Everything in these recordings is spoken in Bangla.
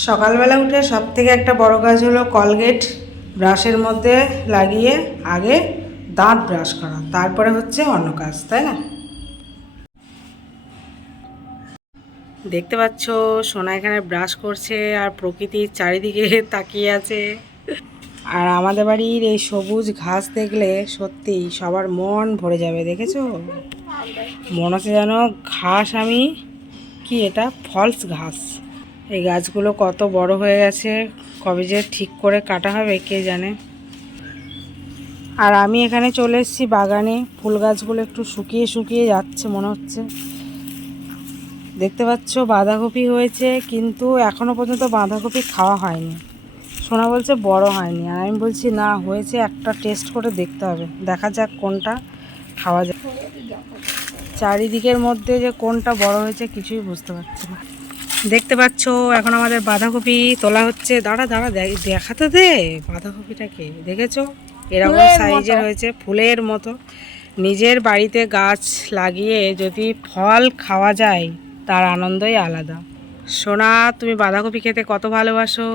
সকালবেলা উঠে সবথেকে একটা বড় কাজ হলো কলগেট ব্রাশের মধ্যে লাগিয়ে আগে দাঁত ব্রাশ করা, তারপরে হচ্ছে অন্য কাজ, তাই না? দেখতে পাচ্ছ সোনা এখানে ব্রাশ করছে আর প্রকৃতির চারিদিকে তাকিয়ে আছে। আর আমাদের বাড়ির এই সবুজ ঘাস দেখলে সত্যি সবার মন ভরে যাবে। দেখেছো, মনে হচ্ছে যেন ঘাস আমি কি এটা ফলস ঘাস। এই গাছগুলো কত বড় হয়ে গেছে, কবে যে ঠিক করে কাটা হবে কে জানে। আর আমি এখানে চলে এসেছি বাগানে, ফুল গাছগুলো একটু শুকিয়ে শুকিয়ে যাচ্ছে মনে হচ্ছে। দেখতে পাচ্ছ বাঁধাকপি হয়েছে, কিন্তু এখনও পর্যন্ত বাঁধাকপি খাওয়া হয়নি। সোনা বলছে বড় হয়নি, আর আমি বলছি না হয়েছে, একটা টেস্ট করে দেখতে হবে, দেখা যাক কোনটা খাওয়া যায়। চারিদিকের মধ্যে যে কোনটা বড় হয়েছে কিছুই বুঝতে পারছি না। দেখতে পাচ্ছ এখন আমাদের বাঁধাকপি তোলা হচ্ছে। দাঁড়া দাঁড়া দেখাতে দে বাঁধাকপিটাকে। দেখেছো এরকম সাইজের হয়েছে, ফুলের মতো। নিজের বাড়িতে গাছ লাগিয়ে যদি ফল খাওয়া যায় তার আনন্দই আলাদা। সোনা, তুমি বাঁধাকপি খেতে কত ভালোবাসো?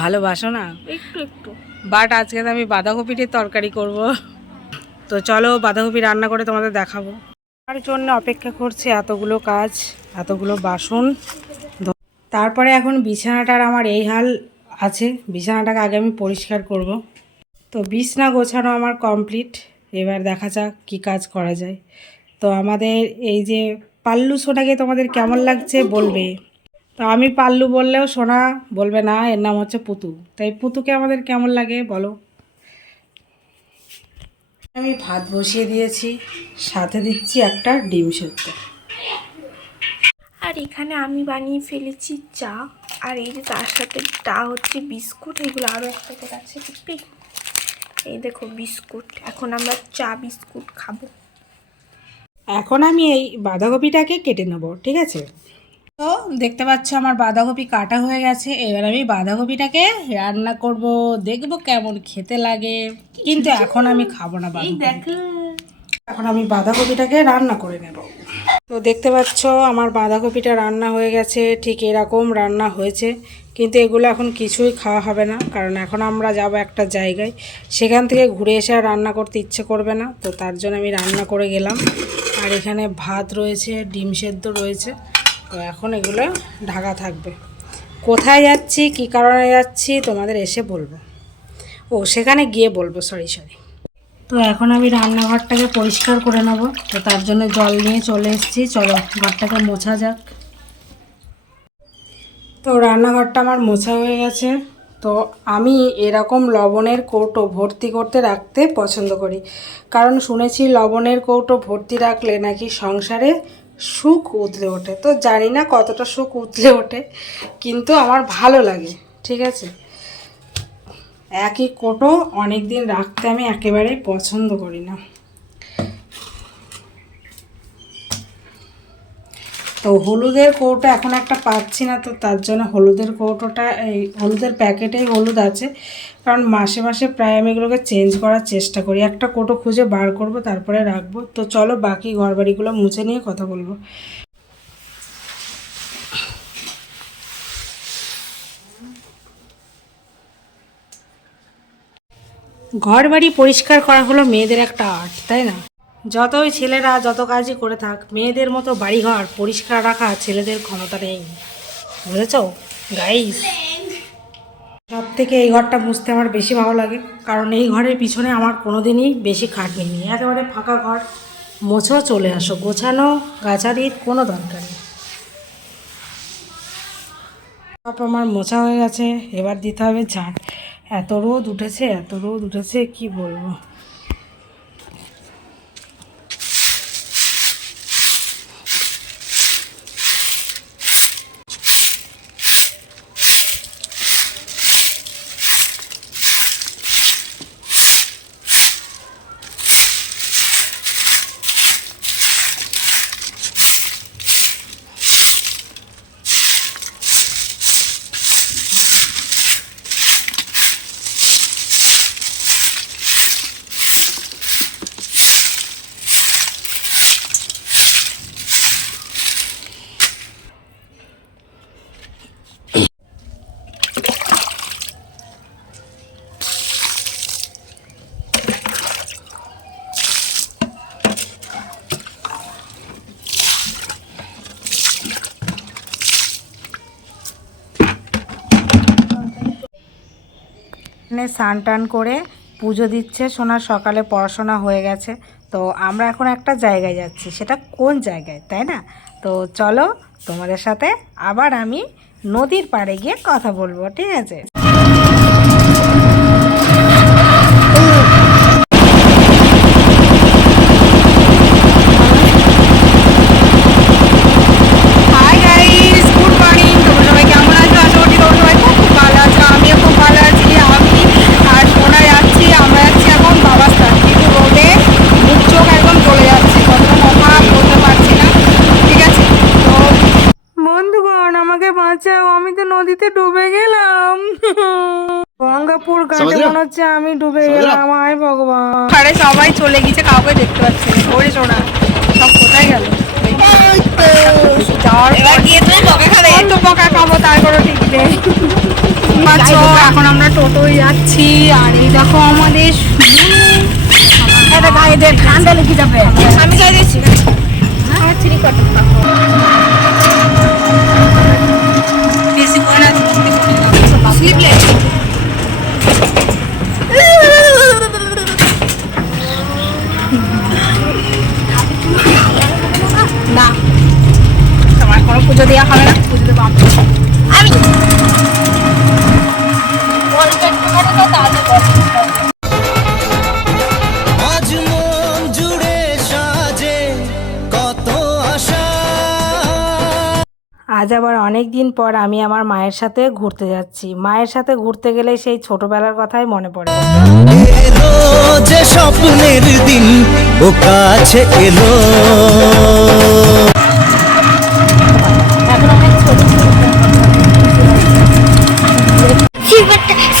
ভালোবাসো না? একটু একটু। বাট আজকে তো আমি বাঁধাকপিটির তরকারি করব। তো চলো বাঁধাকপি রান্না করে তোমাদের দেখাবো। তার জন্য অপেক্ষা করছে এতগুলো কাজ, এতগুলো বাসন। তারপরে এখন বিছানাটার আমার এই হাল আছে, বিছানাটাকে আগে আমি পরিষ্কার করব। তো বিছানা গোছানো আমার কমপ্লিট। এবার দেখা যাক কী কাজ করা যায়। তো আমাদের এই যে পাল্লু সোনাকে তোমাদের কেমন লাগছে বলবে। তো আমি পাল্লু বললেও সোনা বলবে না, এর নাম হচ্ছে পুতু। তাই পুতুকে আমাদের কেমন লাগে বলো। আমি ভাত বসিয়ে দিয়েছি, সাথে দিচ্ছি একটা ডিম সেদ্ধ। আর এখানে আমি বানিয়ে ফেলেছি চা, আর এই যে তার সাথে চা হচ্ছে বিস্কুট, এগুলো আরও এক প্যাকেট আছে দেখবি। এই দেখো বিস্কুট, এখন আমরা চা বিস্কুট খাবো। এখন আমি এই বাঁধাকপিটাকে কেটে নেব, ঠিক আছে? তো দেখতে পাচ্ছ আমার বাঁধাকপি কাটা হয়ে গেছে। এবার আমি বাঁধাকপিটাকে রান্না করব, দেখব কেমন খেতে লাগে। কিন্তু এখন আমি খাবো না বাঁধাকপি, এখন আমি বাঁধাকপিটাকে রান্না করে নেব। তো দেখতে পাচ্ছ আমার বাঁধাকপিটা রান্না হয়ে গেছে, ঠিক এরকম রান্না হয়েছে। কিন্তু এগুলো এখন কিছুই খাওয়া হবে না, কারণ এখন আমরা যাব একটা জায়গায়, সেখান থেকে ঘুরে এসে আর রান্না করতে ইচ্ছে করবে না। তো তার জন্য আমি রান্না করে গেলাম। আর এখানে ভাত রয়েছে, ডিম সেদ্ধ রয়েছে। তো এখন এগুলো ঢাকা থাকবে। কোথায় যাচ্ছি, কী কারণে যাচ্ছি তোমাদের এসে বলবো। ও সেখানে গিয়ে বলবো, সরি। তো এখন আমি রান্নাঘরটাকে পরিষ্কার করে নেব। তো তার জন্য জল নিয়ে চলে এসেছি, চলো ঘরটাকে মোছা যাক। তো রান্নাঘরটা আমার মোছা হয়ে গেছে। তো আমি এরকম লবণের কৌটো ভর্তি করতে রাখতে পছন্দ করি, কারণ শুনেছি লবণের কৌটো ভর্তি রাখলে নাকি সংসারে সুখ উতলে ওঠে। তো জানি না কতটা সুখ উতলে ওঠে, কিন্তু আমার ভালো লাগে, ঠিক আছে? একই কৌটো অনেক দিন রাখতে আমি একেবারেই পছন্দ করি না। তো হলুদের কৌটো এখন একটা পাচ্ছি না, তো তার জন্য হলুদের কৌটোটা, এই হলুদের প্যাকেটেই হলুদ আছে, কারণ মাসে মাসে প্রায় আমি এগুলোকে চেঞ্জ করার চেষ্টা করি। একটা কৌটো খুঁজে বার করব, তারপরে রাখবো। তো চলো বাকি ঘরবাড়িগুলো মুছে নিয়ে কথা বলবো। ঘরবাড়ি পরিষ্কার করা হলো মেয়েদের একটা আর্ট, তাই না? যতই ছেলেরা যত কাজই করে থাক, মেয়েদের মতো বাড়িঘর পরিষ্কার রাখা ছেলেদের ক্ষমতা নেই, বুঝেছ গাইস? সব থেকে এই ঘরটা মুছতে আমার বেশি ভালো লাগে, কারণ এই ঘরের পিছনে আমার কোনো দিনই বেশি খাটনি নেই। একেবারে ফাঁকা ঘর, মোছো চলে আসো, গোছানো গাছারির কোনো দরকার নেই। সব আমার মোছা হয়ে গেছে, এবার দিতে হবে ঝাঁট। এত রোদ উঠেছে, এত রোদ উঠেছে কি বলবো। এখানে স্নান টান করে পুজো দিচ্ছে। সোনার সকালে পড়াশোনা হয়ে গেছে। তো আমরা এখন একটা জায়গায় যাচ্ছি, সেটা কোন জায়গায় তাই না? তো চলো তোমাদের সাথে আবার আমি নদীর পাড়ে গিয়ে কথা বলবো, ঠিক আছে? Hi guys, good morning. তোমরা সবাই কেমন আছো? আশা করি তোমরা সবাই খুব খুব ভালো আছো। আমিও খুব ভালো আছি। আমি আর সোনা যাচ্ছি, আমরা যাচ্ছি এখন বাবাস্থান। কিন্তু রোদে মুখ চোখ একদম চলে যাচ্ছে, কতটা কথা বলতে পারছি না, ঠিক আছে? তো বন্ধুগণ আমাকে বাঁচাও, আমি তো নদীতে ডুবে গেলাম। গঙ্গাপুর ঘাটে মনে হচ্ছে আমি ডুবে গেলাম। আয় ভগবান। আরে সবাই চলে গেছে, কাউকে দেখতে পাচ্ছি না। ওরে সোনা, সব কোথায় গেল? এখন আমরা টোটোয় যাচ্ছি। আর এই দেখো আমাদের ঠান্ডা লেগে যাবে। আমি যাই দিচ্ছি বেশি করে না, না তোমার কোনো পুজো দেওয়া হবে না, পুজো দেবো আমি। আজ মন জুড়ে সাজে কত আশা। আজ আবার অনেক দিন পর আমি আমার মায়ের সাথে ঘুরতে যাচ্ছি। মায়ের সাথে ঘুরতে গেলে সেই ছোটবেলার কথাই মনে পড়ে। এলো যে স্বপ্নের দিন ও কাছে এলো।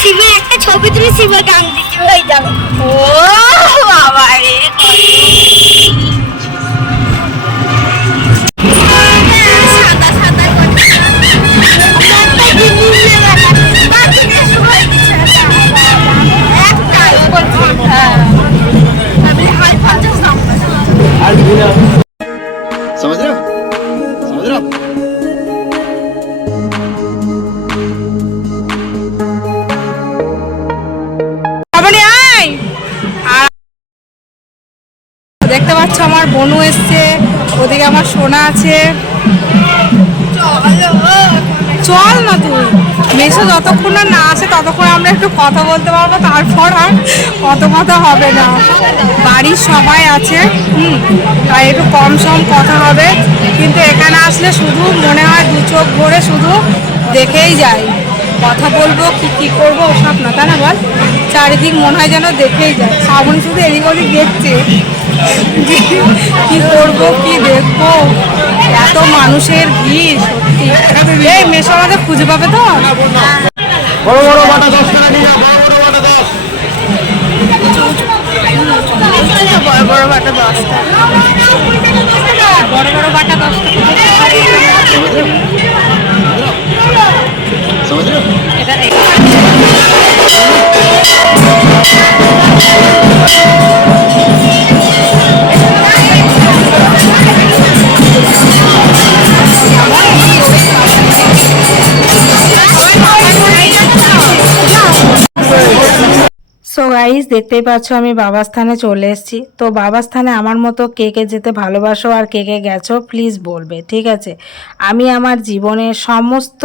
শিবের একটা ছবি তুলে শিবের গান দিতে হয়ে যাবে। ও বাবা রে, সাদা সাদা समझ रहे हो समझ रहे हो। দেখতে পাচ্ছ আমার বোনু এসছে, ওদিকে আমার সোনা আছে। চল না তুই, মেসো যতক্ষণ না আসে ততক্ষণ আমরা একটু কথা বলতে পারবো, তারপর আর কত কথা হবে না। বাড়ির সবাই আছে, তাই একটু কম সম কথা হবে। কিন্তু এখানে আসলে শুধু মনে হয় দু চোখ ভরে শুধু দেখেই যায়। কথা বলবো কি করবো ওসব না, তাই না বল? চারিদিক মনে হয় যেন দেখেই যায়। শ্রাবণী শুধু এদিক ওদিক দেখছে যে কি করবো কি দেখবো, এত মানুষের ভিড় সত্যি। এই মেশো আমাদের খুঁজে পাবে তো? বড় বড় বাটা 10 টাকা নিয়ে যাও, বড় বড় বাটা 10 টাকা। বড় বড় বাটা 10 টাকা। समझ रहे हो। এটা সো গাইস, দেখতেই পাচ্ছ আমি বাবাস্থানে চলে এসেছি। তো বাবাস্থানে আমার মতো কে কে যেতে ভালোবাসো আর কে কে গেছো প্লিজ বলবে, ঠিক আছে? আমি আমার জীবনের সমস্ত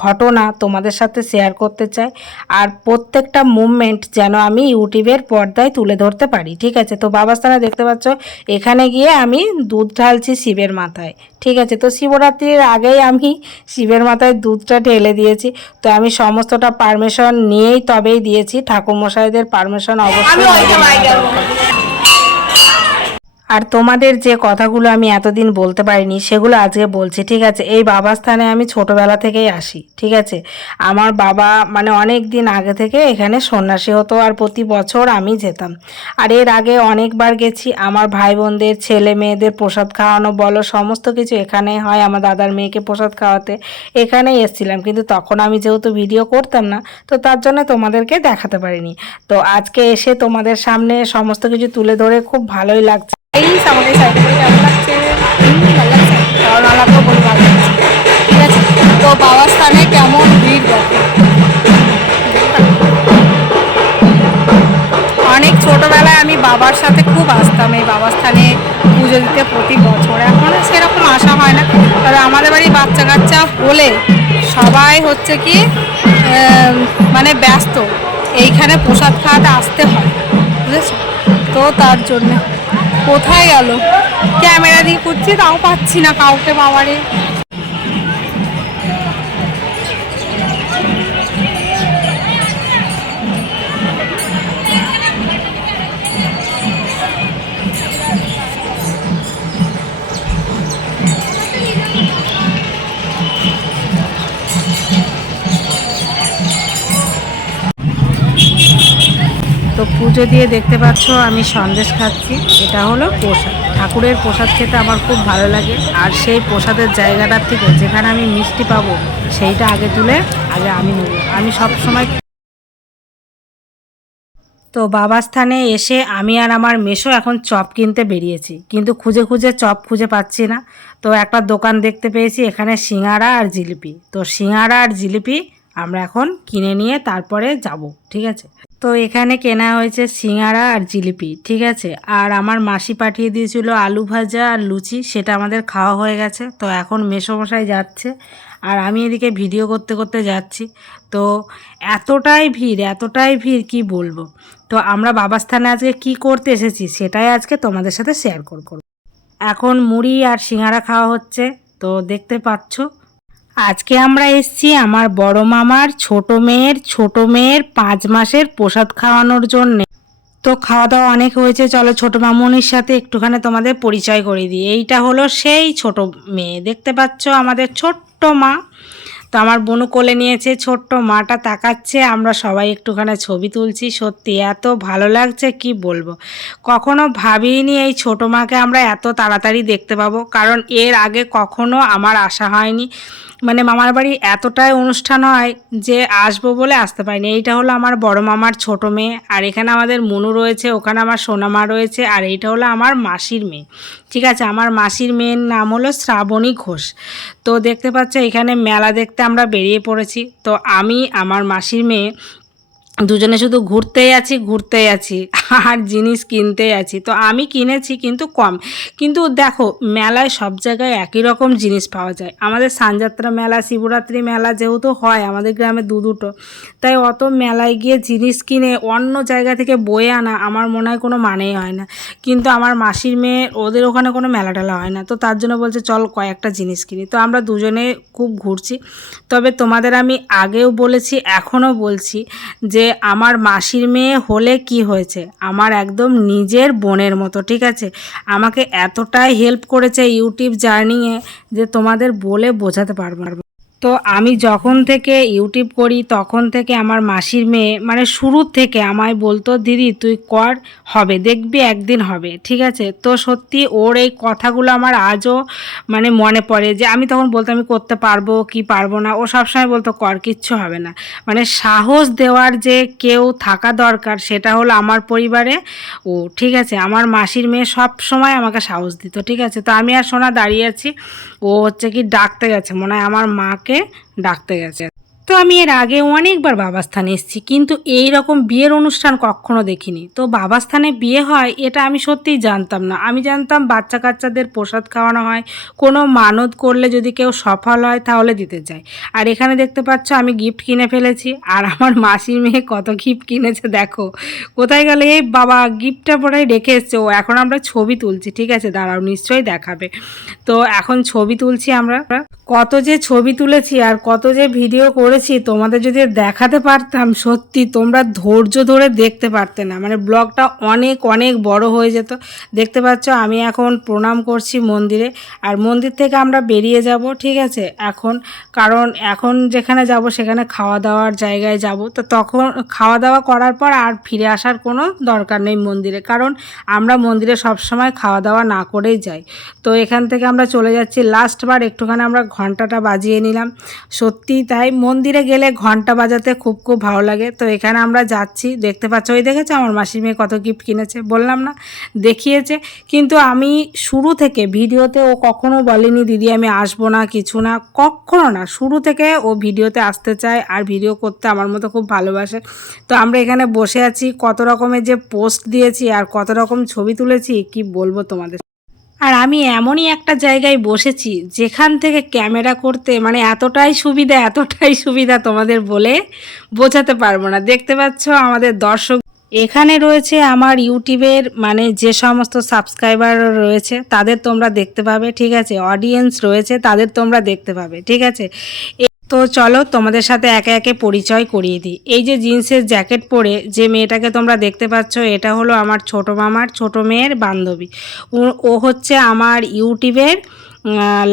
ঘটনা তোমাদের সাথে শেয়ার করতে চাই। আর প্রত্যেকটা মুভমেন্ট যেন আমি ইউটিউবের পর্দায় তুলে ধরতে পারি, ঠিক আছে? তো বাবাস্থানে দেখতে পাচ্ছ এখানে গিয়ে আমি দুধ ঢালছি শিবের মাথায়, ঠিক আছে? তো শিবরাত্রির আগেই আমি শিবের মাথায় দুধটা ঢেলে দিয়েছি। তো আমি সমস্তটা পারমিশন নিয়েই তবেই দিয়েছি, ঠাকুরমশাইদের পারমিশন অবশ্যই। আর তোমাদের যে কথাগুলো আমি এতদিন বলতে পারিনি সেগুলো আজকে বলছি, ঠিক আছে? এই বাবাস্থানে আমি ছোটবেলা থেকেই আসি, ঠিক আছে? আমার বাবা অনেক দিন আগে থেকে এখানে সন্ন্যাসী হতো, আর প্রতি বছর আমি যেতাম। আর এর আগে অনেকবার গেছি। আমার ভাই বোনদের ছেলে মেয়েদের প্রসাদ খাওয়ানো বলো, সমস্ত কিছু এখানেই হয়। আমার দাদার মেয়েকে প্রসাদ খাওয়াতে এখানেই এসেছিলাম, কিন্তু তখন আমি যেহেতু ভিডিও করতাম না, তো তার জন্য তোমাদেরকে দেখাতে পারিনি। তো আজকে এসে তোমাদের সামনে সমস্ত কিছু তুলে ধরে খুব ভালোই লাগছে। আমাকে সাইডে করে কেমন লাগছে? ভালো লাগছে, কারণ আলাদাও বলে ভালো লাগছে, ঠিক আছে? তো বাবার স্থানে কেমন ভিড় দেখো। থেকে প্রতি বছর। এখন সেরকম আসা হয় না, তবে আমাদের বাড়ি বাচ্চা কাচ্চা হলে সবাই হচ্ছে কি মানে ব্যস্ত, এইখানে প্রসাদ খাওয়াতে আসতে হয়, বুঝেছো তো? তার জন্য কোথায় গেল ক্যামেরা দিয়ে করছি, তাও পাচ্ছি না কাউকে বাবারে। তো পুজো দিয়ে দেখতে পাচ্ছ আমি সন্দেশ খাচ্ছি, এটা হলো প্রসাদ। ঠাকুরের প্রসাদ খেতে আমার খুব ভালো লাগে, আর সেই প্রসাদের জায়গাটার থেকে যেখানে আমি মিষ্টি পাবো সেইটা আগে তুলে আগে আমি নেব। আমি সব সময়। তো বাবার স্থানে এসে আমি আর আমার মেসো এখন চপ কিনতে বেরিয়েছি, কিন্তু খুঁজে খুঁজে চপ খুঁজে পাচ্ছি না। তো একটা দোকান দেখতে পেয়েছি, এখানে সিঙ্গারা আর জিলিপি। তো সিঙ্গারা আর জিলিপি আমরা এখন কিনে নিয়ে তারপরে যাব, ঠিক আছে? তো এখানে কেনা হয়েছে সিঙ্গারা আর জিলিপি, ঠিক আছে। আর আমার মাসি পাঠিয়ে দিয়েছিল আলু ভাজা আর লুচি, সেটা আমাদের খাওয়া হয়ে গেছে। তো এখন মেসোমশাই যাচ্ছে আর আমি এদিকে ভিডিও করতে করতে যাচ্ছি। তো এতটাই ভিড় কি বলবো। তো আমরা বাবার স্থানে আজকে কি করতে এসেছি সেটাই আজকে তোমাদের সাথে শেয়ার করব। এখন মুড়ি আর সিঙ্গারা খাওয়া হচ্ছে, তো দেখতে পাচ্ছ। আজকে আমরা এসেছি আমার বড় মামার ছোট মেয়ের 5 মাসের প্রসাদ খাওয়ানোর জন্যে। তো খাওয়া দাওয়া অনেক হয়েছে, চলো ছোট মামুনির সাথে একটুখানি তোমাদের পরিচয় করে দিই। এইটা হলো সেই ছোট মেয়ে, দেখতে পাচ্ছ আমাদের ছোট্ট মা। তো আমার বোনু কোলে নিয়েছে, ছোট্ট মাটা তাকাচ্ছে, আমরা সবাই একটুখানি ছবি তুলছি। সত্যি এত ভালো লাগছে কি বলবো। কখনো ভাবিনি এই ছোটো মাকে আমরা এত তাড়াতাড়ি দেখতে পাবো, কারণ এর আগে কখনো আমার আসা হয়নি। মানে মামার বাড়ি এতটাই অনুষ্ঠান হয় যে আসবো বলে আসতে পারিনি। এইটা হলো আমার বড় মামার ছোট মেয়ে, আর এখানে আমাদের মনু রয়েছে, ওখানে আমার সোনা মা রয়েছে, আর এইটা হলো আমার মাসির মেয়ে, ঠিক আছে। আমার মাসির মেয়ের নাম হলো শ্রাবণী ঘোষ। তো দেখতে পাচ্ছ এখানে মেলা দেখতে আমরা বেরিয়ে পড়েছি। তো আমি আমার মাসির মেয়ে দুজনে শুধু ঘুরতেই আছি আর জিনিস কিনতেই আছি। তো আমি কিনেছি কিন্তু কম, কিন্তু দেখো মেলায় সব জায়গায় একই রকম জিনিস পাওয়া যায়। আমাদের সানযাত্রা মেলা, শিবরাত্রি মেলা যেহেতু হয় আমাদের গ্রামে দুটো, তাই অত মেলায় গিয়ে জিনিস কিনে অন্য জায়গা থেকে বয়ে আনা আমার মনে হয় কোনো মানেই হয় না। কিন্তু আমার মাসির মেয়ে ওদের ওখানে কোনো মেলা টেলা হয় না, তো তার জন্য বলছে চল কয়েকটা জিনিস কিনি। তো আমরা দুজনে খুব ঘুরছি। তবে তোমাদের আমি আগেও বলেছি, এখনও বলছি যে আমার মাসির মেয়ে হলে কি হয়েছে, আমার একদম নিজের বোনের মতো, ঠিক আছে। আমাকে এতটাই হেল্প করেছে ইউটিউব জার্নিয়ে যে তোমাদের বলে বোঝাতে পারবো না। তো আমি যখন থেকে ইউটিউব করি তখন থেকে আমার মাসির মেয়ে মানে শুরুর থেকে আমায় বলতো দিদি তুই কর, হবে, দেখবি একদিন হবে, ঠিক আছে। তো সত্যি ওর এই কথাগুলো আমার আজও মানে মনে পড়ে, যে আমি তখন বলতাম আমি করতে পারবো কি পারবো না, ও সবসময় বলতো কর, কিচ্ছু হবে না। মানে সাহস দেওয়ার যে কেউ থাকা দরকার সেটা হলো আমার পরিবারে ও, ঠিক আছে। আমার মাসির মেয়ে সব সময় আমাকে সাহস দিত, ঠিক আছে। তো আমি আর সোনা দাঁড়িয়ে আছি, ও হচ্ছে কি ডাকতে গেছে, মনে হয় আমার মাকে ডাকতে গেছে। তো আমি এর আগে অনেকবার বাবার স্থানে এসেছি, কিন্তু এই রকম বিয়ের অনুষ্ঠান কখনো দেখিনি। তো বাবার স্থানে বিয়ে হয় এটা আমি সত্যিই জানতাম না। আমি জানতাম বাচ্চা কাচ্চাদের প্রসাদ খাওয়ানো হয়, কোনো মানত করলে যদি কেউ সফল হয় তাহলে দিতে যায়। আর এখানে দেখতে পাচ্ছ আমি গিফট কিনে ফেলেছি, আর আমার মাসির মেয়ে কত গিফট কিনেছে দেখো। কোথায় গেলে এই বাবা গিফটটা পরে রেখে এসছে ও। এখন আমরা ছবি তুলছি, ঠিক আছে, দাঁড়াও নিশ্চয়ই দেখাবে। তো এখন ছবি তুলছি আমরা, কত যে ছবি তুলেছি আর কত যে ভিডিও করেছি তোমাদের যদি দেখাতে পারতাম সত্যি তোমরা ধৈর্য ধরে দেখতে পারতে না, মানে ব্লগটা অনেক অনেক বড় হয়ে যেত। দেখতে পাচ্ছ আমি এখন প্রণাম করছি মন্দিরে, আর মন্দির থেকে আমরা বেরিয়ে যাব, ঠিক আছে এখন, কারণ এখন যেখানে যাব সেখানে খাওয়া দাওয়ার জায়গায় যাব। তো তখন খাওয়া দাওয়া করার পর আর ফিরে আসার কোনো দরকার নেই মন্দিরে, কারণ আমরা মন্দিরে সবসময় খাওয়া দাওয়া না করেই যাই। তো এখান থেকে আমরা চলে যাচ্ছি, লাস্টবার একটুখানি আমরা ঘন্টাটা বাজিয়ে নিলাম। সত্যি তাই, মন্দিরে গেলে ঘন্টা বাজাতে খুব খুব ভালো লাগে। তো এখানে আমরা যাচ্ছি, দেখতে পাচ্ছ ওই দেখেছো আমার মাসির মেয়ে কত গিফট কিনেছে, বললাম না দেখিয়েছে। কিন্তু আমি শুরু থেকে ভিডিওতে ও কখনো বলেনি দিদি আমি আসবো না কিছু না, কখনো না। শুরু থেকে ও ভিডিওতে আসতে চায় আর ভিডিও করতে আমার মতো খুব ভালোবাসে। তো আমরা এখানে বসে আছি, কত রকমের যে পোস্ট দিয়েছি আর কত রকম ছবি তুলেছি কি বলবো তোমাদের। আর আমি এমনই একটা জায়গায় বসেছি যেখান থেকে ক্যামেরা করতে মানে এতটাই সুবিধা তোমাদের বলে বোঝাতে পারবো না। দেখতে পাচ্ছ আমাদের দর্শক এখানে রয়েছে আমার ইউটিউবের মানে যে সমস্ত সাবস্ক্রাইবার রয়েছে তাদের তোমরা দেখতে পাবে, ঠিক আছে, অডিয়েন্স রয়েছে তাদের তোমরা দেখতে পাবে, ঠিক আছে। তো চলো তোমাদের সাথে একে একে পরিচয় করিয়ে দিই। এই যে জিন্সের জ্যাকেট পরে যে মেয়েটাকে তোমরা দেখতে পাচ্ছ এটা হলো আমার ছোট মামার ছোট মেয়ের বান্ধবী। ও হচ্ছে আমার ইউটিউবের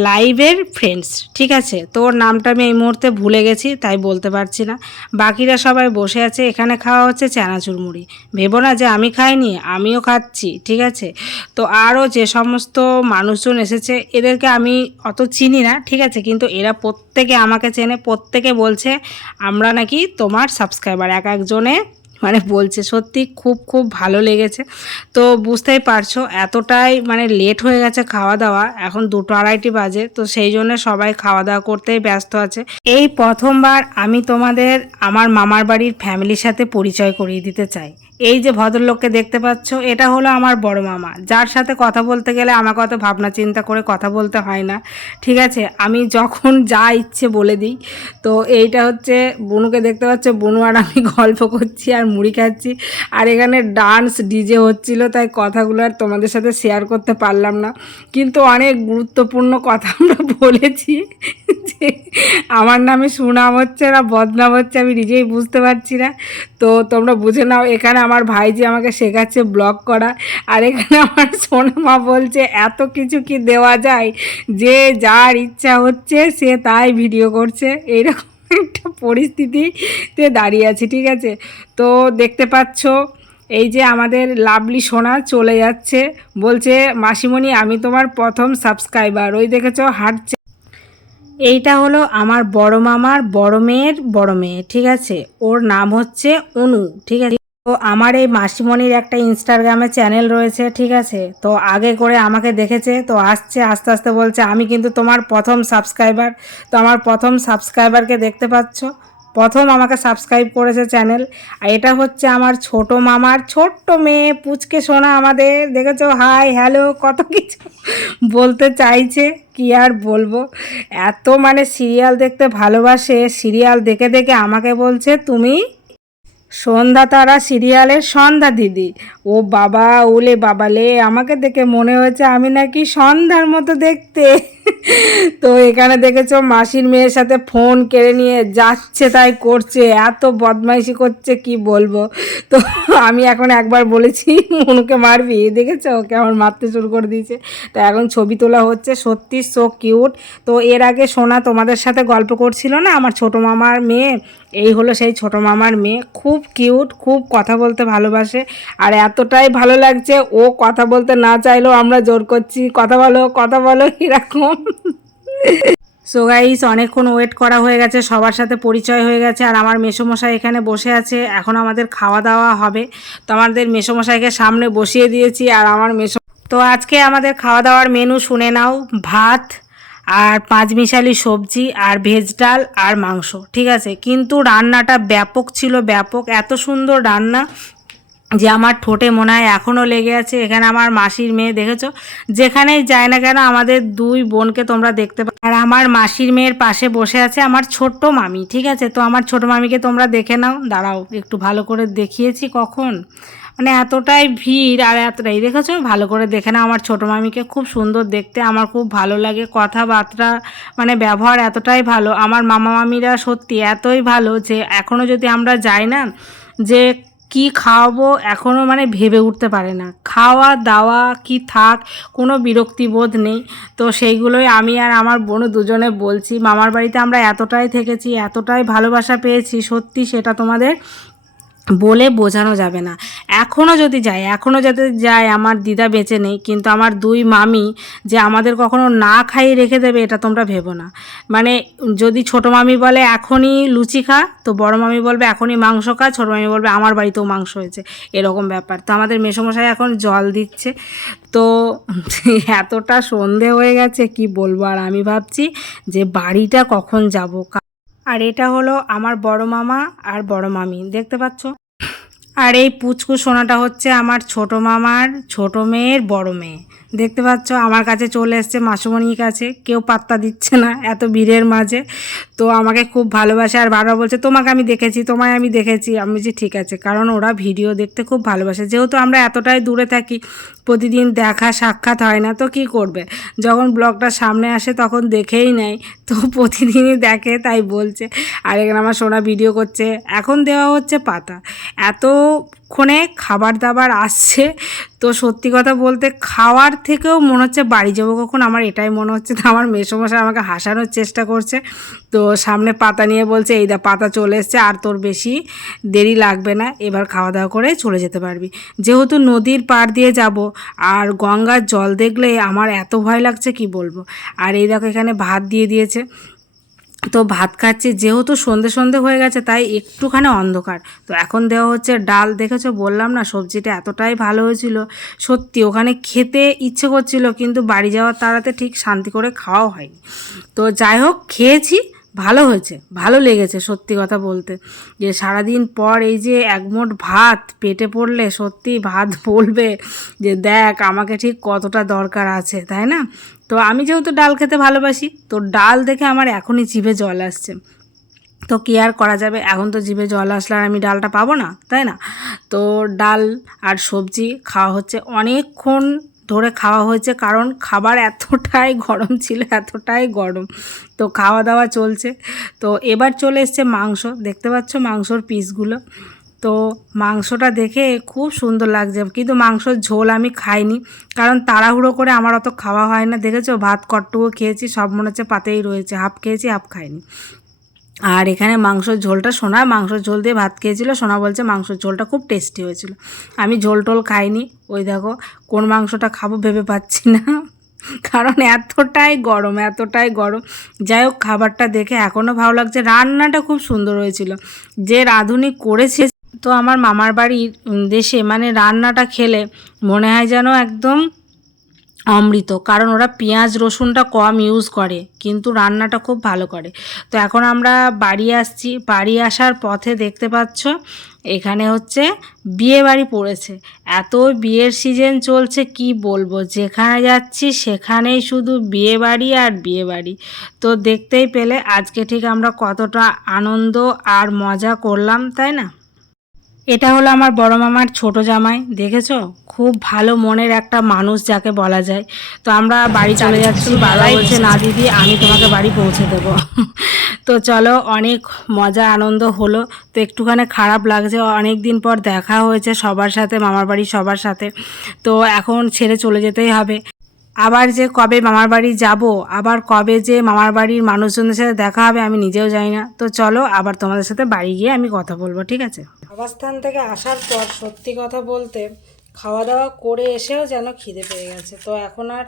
লাইভের ফ্রেন্ডস, ঠিক আছে। তো ওর নামটা আমি এই মুহূর্তে ভুলে গেছি তাই বলতে পারছি না। বাকিরা সবাই বসে আছে, এখানে খাওয়া হচ্ছে চানাচুর মুড়ি। ভেবো না যে আমি খাইনি, আমিও খাচ্ছি, ঠিক আছে। তো আরও যে সমস্ত মানুষজন এসেছে এদেরকে আমি অত চিনি না, ঠিক আছে, কিন্তু এরা প্রত্যেকে আমাকে চেনে, প্রত্যেকে বলছে আমরা নাকি তোমার সাবস্ক্রাইবার, এক একজনে মানে বলছে। সত্যি খুব খুব ভালো লেগেছে। তো বুঝতেই পারছো এতটাই মানে লেট হয়ে গেছে খাওয়া দাওয়া, এখন 2-2:30 বাজে, তো সেই জন্য সবাই খাওয়া দাওয়া করতেই ব্যস্ত আছে। এই প্রথমবার আমি তোমাদের আমার মামার বাড়ির ফ্যামিলির সাথে পরিচয় করিয়ে দিতে চাই। এই যে ভদ্রলোককে দেখতে পাচ্ছ এটা হলো আমার বড় মামা, যার সাথে কথা বলতে গেলে আমাকে অত ভাবনা চিন্তা করে কথা বলতে হয় না, ঠিক আছে, আমি যখন যা ইচ্ছে বলে দিই। তো এইটা হচ্ছে বুনুকে দেখতে পাচ্ছ, বুনু আর আমি গল্প করছি আর মুড়ি খাচ্ছি, আর এখানে ডান্স ডিজে হচ্ছিল, তাই কথাগুলো আর তোমাদের সাথে শেয়ার করতে পারলাম না, কিন্তু অনেক গুরুত্বপূর্ণ কথা আমরা বলেছি। যে আমার নামে সুনাম হচ্ছে না বদনাম হচ্ছে আমি নিজেই বুঝতে পারছি না। তো তোমরা বুঝে নাও, এখানে আমার ভাইজি আমাকে শেখাচ্ছে ব্লগ করা, আর এখানে আমার সোনামা বলছে এত কিছু কি দেওয়া যায়, যে যার ইচ্ছা হচ্ছে সে তাই ভিডিও করছে, এইরকম একটা পরিস্থিতিতে দাঁড়িয়ে আছে, ঠিক আছে। তো দেখতে পাচ্ছ এই যে আমাদের লাভলি সোনা চলে যাচ্ছে, বলছে মাসিমণি আমি তোমার প্রথম সাবস্ক্রাইবার, ওই দেখেছো হাঁটছে। এইটা হলো আমার বড় মামার বড় মেয়ের বড় মেয়ে, ঠিক আছে, ওর নাম হচ্ছে অনু, ঠিক আছে। তো আমার এই মাসিমণির একটা ইনস্টাগ্রামে চ্যানেল রয়েছে, ঠিক আছে। তো আগে করে আমাকে দেখেছে, তো আসছে আস্তে আস্তে বলছে আমি কিন্তু তোমার প্রথম সাবস্ক্রাইবার। তো আমার প্রথম সাবস্ক্রাইবারকে দেখতে পাচ্ছ, প্রথম আমাকে সাবস্ক্রাইব করেছে চ্যানেল। আর এটা হচ্ছে আমার ছোট মামার ছোট্ট মেয়ে পুচকে সোনা, আমাদের দেখেছো হাই হ্যালো কত কিছু বলতে চাইছে, কি আর বলবো। এত মানে সিরিয়াল দেখতে ভালোবাসে, সিরিয়াল দেখে দেখে আমাকে বলছে তুমি সন্ধ্যা তারা সিরিয়ালের সন্ধ্যা দিদি। ও বাবা ওলে বাবালে, আমাকে দেখে মনে হয়েছে আমি নাকি সন্ধ্যার মতো দেখতে। তো এখানে দেখেছো মাসির মেয়ের সাথে ফোন কেড়ে নিয়ে যাচ্ছে তাই করছে, এত বদমাইশি করছে কি বলবো। তো আমি এখন একবার বলেছি মনুকে মারবি, দেখেছো ওকে আমার মারতে শুরু করে দিয়েছে। তো এখন ছবি তোলা হচ্ছে, সত্যি সো কিউট। তো এর আগে সোনা তোমাদের সাথে গল্প করছিল না আমার ছোট মামার মেয়ে, এই হলো সেই ছোট মামার মেয়ে, খুব কিউট, খুব কথা বলতে ভালোবাসে। আর এতটাই ভালো লাগছে ও কথা বলতে না চাইলেও আমরা জোর করছি কথা বলো এরকম। সো গাইস অনেকক্ষণ ওয়েট করা হয়ে গেছে, সবার সাথে পরিচয় হয়ে গেছে, আর আমার মেসোমশাই এখানে বসে আছে, এখন আমাদের খাওয়া দাওয়া হবে। তো আমাদের মেসোমশাইকে সামনে বসিয়ে দিয়েছি, আর আমার তো আজকে আমাদের খাওয়া দাওয়ার মেনু শুনে নাও, ভাত আর 5 মিশালি সবজি আর ভেজ ডাল আর মাংস, ঠিক আছে। কিন্তু রান্নাটা ব্যাপক ছিল, ব্যাপক, এত সুন্দর রান্না যে আমার ঠোঁটে মনে হয় এখনও লেগে আছে। এখানে আমার মাসির মেয়ে দেখেছো, যেখানেই যায় না কেন আমাদের 2 বোনকে তোমরা দেখতে পাবে। আর আমার মাসির মেয়ের পাশে বসে আছে আমার ছোট্ট মামি, ঠিক আছে। তো আমার ছোট মামিকে তোমরা দেখে নাও, দাঁড়াও একটু ভালো করে দেখিয়েছি কখন, মানে এতটাই ভিড় আর এতটাই, দেখেছো ভালো করে দেখে নাও আমার ছোটো মামিকে, খুব সুন্দর দেখতে, আমার খুব ভালো লাগে, কথাবার্তা মানে ব্যবহার এতটাই ভালো। আমার মামা মামিরা সত্যি এতই ভালো যে এখনও যদি আমরা যাই না, যে কি খাওয়াবো এখনও মানে ভেবে উঠতে পারে না, খাওয়া দাওয়া কি থাক কোনো বিরক্তিবোধ নেই। তো সেইগুলোই আমি আর আমার বোন দুজনে বলছি, মামার বাড়িতে আমরা এতটাই থেকেছি, এতটাই ভালোবাসা পেয়েছি, সত্যি সেটা তোমাদের বলে বোঝানো যাবে না। এখনও যদি যায় আমার দিদা বেঁচে নেই, কিন্তু আমার 2 মামি যে আমাদের কখনো না খাইয়ে রেখে দেবে এটা তোমরা ভেবো না। মানে যদি ছোটো মামি বলে এখনই লুচি খা, তো বড় মামি বলবে এখনই মাংস খা, ছোটো মামি বলবে আমার বাড়িতেও মাংস হয়েছে, এরকম ব্যাপার। তো আমাদের মেসোমশাই এখন জল দিচ্ছে। তো এতটা সন্ধে হয়ে গেছে কি বলবো, আর আমি ভাবছি যে বাড়িটা কখন যাব। আর এটা হলো আমার বড় মামা আর বড় মামি, দেখতে পাচ্ছ। আর এই পুচকু সোনাটা হচ্ছে আমার ছোট মামার ছোট মেয়ের বড় মেয়ে। দেখতে পাচ্ছ আমার কাছে চলে এসছে মাসুমণির কাছে, কেউ পাত্তা দিচ্ছে না এত ভিড়ের মাঝে। তো আমাকে খুব ভালোবাসে আর বারবার বলছে তোমাকে আমি দেখেছি, তোমায় আমি দেখেছি। আমি বলছি ঠিক আছে, কারণ ওরা ভিডিও দেখতে খুব ভালোবাসে। যেহেতু আমরা এতটাই দূরে থাকি, প্রতিদিন দেখা সাক্ষাৎ হয় না, তো কি করবে, যখন ব্লগটা সামনে আসে তখন দেখেই নেয়। তো প্রতিদিনই দেখে, তাই বলছে। আর এখানে আমার সোনা ভিডিও করছে। এখন দেওয়া হচ্ছে পাতা, এতক্ষণে খাবার দাবার আসছে। তো সত্যি কথা বলতে খাওয়ার থেকেও মনে হচ্ছে বাড়ি যাবো কখন, আমার এটাই মনে হচ্ছে। তো আমার মেসোমশাই আমাকে হাসানোর চেষ্টা করছে। তো সামনে পাতা নিয়ে বলছে এই দা পাতা চলে এসছে, আর তোর বেশি দেরি লাগবে না, এবার খাওয়া দাওয়া করে চলে যেতে পারবি। যেহেতু নদীর পাড় দিয়ে যাব, আর গঙ্গার জল দেখলে আমার এত ভয় লাগছে কি বলবো। আর এই দেখো এখানে ভাত দিয়ে দিয়েছে, তো ভাত খাচ্ছি। যেহেতু সন্ধে সন্ধে হয়ে গেছে তাই একটুখানি অন্ধকার। তো এখন দেওয়া হচ্ছে ডাল। দেখেছো, বললাম না সবজিটা এতটাই ভালো হয়েছিল, সত্যি ওখানে খেতে ইচ্ছে করছিল, কিন্তু বাড়ি যাওয়ার তাড়াতে ঠিক শান্তি করে খাওয়াও হয়নি। তো যাই হোক, খেয়েছি, ভালো হয়েছে, ভালো লেগেছে সত্যি কথা বলতে। যে সারাদিন পর এই যে একমুঠ ভাত পেটে পড়লে সত্যি ভাত বলবে যে দেখ আমাকে ঠিক কতটা দরকার আছে, তাই না? তো আমি যেহেতু ডাল খেতে ভালোবাসি, তো ডাল দেখে আমার এখনই জিভে জল আসছে। তো কী আর করা যাবে, এখন তো জিভে জল আসলে আর আমি ডালটা পাবো না, তাই না? তো ডাল আর সবজি খাওয়া হচ্ছে, অনেকক্ষণ ধরে খাওয়া হয়েছে, কারণ খাবার এতটাই গরম ছিল, এতটাই গরম। তো খাওয়া দাওয়া চলছে। তো এবার চলে এসছে মাংস, দেখতে পাচ্ছ মাংসর পিসগুলো। তো মাংসটা দেখে খুব সুন্দর লাগছে, কিন্তু মাংসর ঝোল আমি খাইনি, কারণ তাড়াহুড়ো করে আমার অত খাওয়া হয় না। দেখেছো ভাত কটটুকু খেয়েছি, সব মনে হচ্ছে পাতেই রয়েছে, হাফ খেয়েছি হাফ খাইনি। আর এখানে মাংসর ঝোলটা সোনা মাংসর ঝোল দিয়ে ভাত খেয়েছিল, সোনা বলছে মাংসর ঝোলটা খুব টেস্টি হয়েছিল। আমি ঝোল টোল খাইনি, ওই দেখো কোন মাংসটা খাবো ভেবে পাচ্ছি না, কারণ এতটাই গরম, এতটাই গরম। যাই হোক, খাবারটা দেখে এখনও ভালো লাগছে, রান্নাটা খুব সুন্দর হয়েছিল, যে রাঁধুনি করেছে। তো আমার মামার বাড়ির দেশে মানে রান্নাটা খেলে মনে হয় যেন একদম অমৃত, কারণ ওরা পেঁয়াজ রসুনটা কম ইউজ করে, কিন্তু রান্নাটা খুব ভালো করে। তো এখন আমরা বাড়ি আসছি, বাড়ি আসার পথে দেখতে পাচ্ছ এখানে হচ্ছে বিয়ে বাড়ি পড়েছে। এত বিয়ের সিজন চলছে কি বলবো, যেখানে যাচ্ছি সেখানেই শুধু বিয়ে বাড়ি আর বিয়ে বাড়ি। তো দেখতেই পেলে আজকে ঠিক আমরা কতটা আনন্দ আর মজা করলাম, তাই না? এটা হলো আমার বড় মামার ছোট জামাই, দেখেছো, খুব ভালো মনের একটা মানুষ যাকে বলা যায়। তো আমরা বাড়ি চলে যাচ্ছি, বাবা বলছে না দিদি আমি তোমাকে বাড়ি পৌঁছে দেবো। তো চলো, অনেক মজা আনন্দ হলো। তো একটুখানি খারাপ লাগছে, অনেক দিন পর দেখা হয়েছে সবার সাথে, মামার বাড়ির সবার সাথে। তো এখন ছেড়ে চলে যেতেই হবে। আবার যে কবে মামার বাড়ি যাব, আবার কবে যে মামার বাড়ির মানুষজনদের সাথে দেখা হবে আমি নিজেও জানি না। তো চলো আবার তোমাদের সাথে বাড়ি গিয়ে আমি কথা বলবো, ঠিক আছে? আবাসস্থান থেকে আসার পর সত্যি কথা বলতে খাওয়া দাওয়া করে এসেও যেন খিদে পেয়ে গেছে। তো এখন আর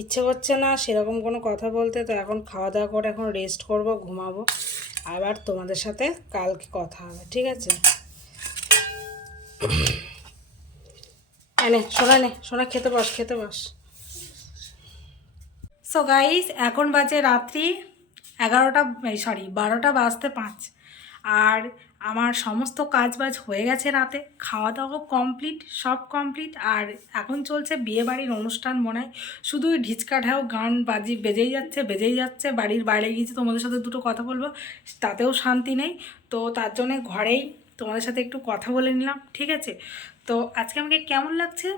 ইচ্ছে করছে না সেরকম কোনো কথা বলতে। তো এখন খাওয়া দাওয়া করে এখন রেস্ট করব, ঘুমাবো। আবার তোমাদের সাথে কালকে কথা হবে, ঠিক আছে? এনে সোনা, নে সোনা, খেতে বস, খেতে বস। সো গাইস, এখন বাজে রাত্রি 12টা বাজতে 5। আর আমার সমস্ত কাজ বাজ হয়ে গেছে রাতে, খাওয়া দাওয়া কমপ্লিট, সব কমপ্লিট। আর এখন চলছে বিয়েবাড়ির অনুষ্ঠান, মনে হয় শুধু ঢিচকা ঢাও গান বেজেই যাচ্ছে। বাড়ির বাইরে গিয়েছি তোমাদের সাথে দুটো কথা বলবো, তাতেও শান্তি নেই। তো তার জন্যে ঘরেই তোমাদের সাথে একটু কথা বলে নিলাম, ঠিক আছে? তো আজকে আমাকে কেমন লাগছে,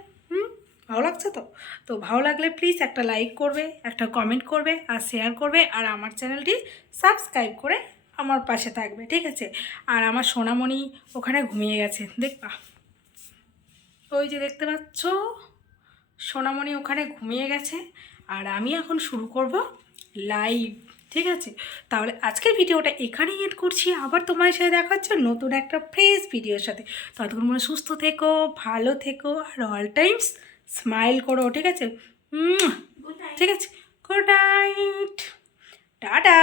ভালো লাগছে তো? তো ভালো লাগলে প্লিজ একটা লাইক করবে, একটা কমেন্ট করবে, আর শেয়ার করবে, আর আমার চ্যানেলটি সাবস্ক্রাইব করে আমার পাশে থাকবে, ঠিক আছে? আর আমার সোনামণি ওখানে ঘুমিয়ে গেছে, দেখবা ওই যে দেখতে পাচ্ছ সোনামণি ওখানে ঘুমিয়ে গেছে। আর আমি এখন শুরু করব লাইভ, ঠিক আছে? তাহলে আজকের ভিডিওটা এখানেই এড করছি, আবার তোমার সাথে দেখা হচ্ছে নতুন একটা ফ্রেশ ভিডিওর সাথে। ততক্ষণ মনে সুস্থ থেকো, ভালো থেকো, আর অল টাইমস স্মাইল করো, ঠিক আছে? ঠিক আছে, গুড নাইট, টাটা।